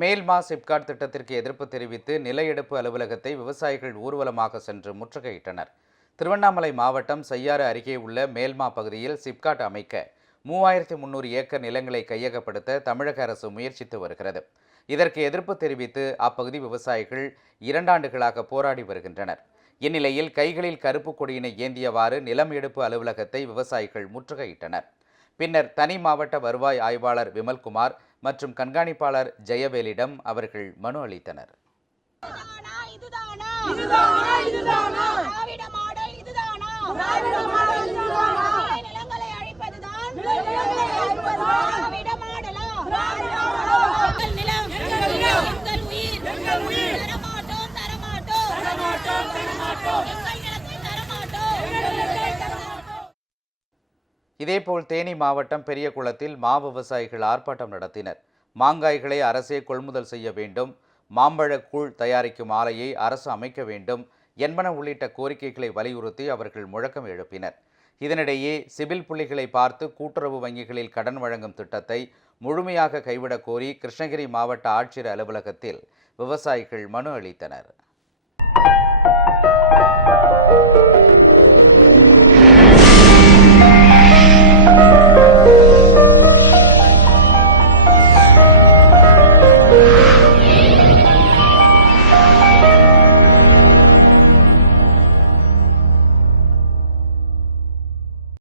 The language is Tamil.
மேல்மா சிப்காட் திட்டத்திற்கு எதிர்ப்பு தெரிவித்து நில எடுப்பு அலுவலகத்தை விவசாயிகள் ஊர்வலமாக சென்று முற்றுகையிட்டனர். திருவண்ணாமலை மாவட்டம் செய்யாறு அருகே உள்ள மேல்மா பகுதியில் சிப்காட் அமைக்க மூவாயிரத்தி முன்னூறு ஏக்கர் நிலங்களை கையகப்படுத்த தமிழக அரசு முயற்சித்து வருகிறது. இதற்கு எதிர்ப்பு தெரிவித்து அப்பகுதி விவசாயிகள் இரண்டாண்டுகளாக போராடி வருகின்றனர். இந்நிலையில் கைகளில் கருப்பு கொடியினை ஏந்தியவாறு நிலம் எடுப்பு அலுவலகத்தை விவசாயிகள் முற்றுகையிட்டனர். பின்னர் தனி மாவட்ட வருவாய் ஆய்வாளர் விமல்குமார் மற்றும் கண்காணிப்பாளர் ஜெயவேலிடம் அவர்கள் மனு அளித்தனர். இதேபோல் தேனி மாவட்டம் பெரியகுளத்தில் மா விவசாயிகள் ஆர்ப்பாட்டம் நடத்தினர். மாங்காய்களை அரசே கொள்முதல் செய்ய வேண்டும். மாம்பழக் கூழ் தயாரிக்கும் ஆலையை அரசு அமைக்க வேண்டும் என்பன உள்ளிட்ட கோரிக்கைகளை வலியுறுத்தி அவர்கள் முழக்கம் எழுப்பினர். இதனிடையே சிவில் புள்ளிகளை பார்த்து கூட்டுறவு வங்கிகளில் கடன் வழங்கும் திட்டத்தை முழுமையாக கைவிடக் கோரி கிருஷ்ணகிரி மாவட்ட ஆட்சியர் அலுவலகத்தில் விவசாயிகள் மனு அளித்தனர்.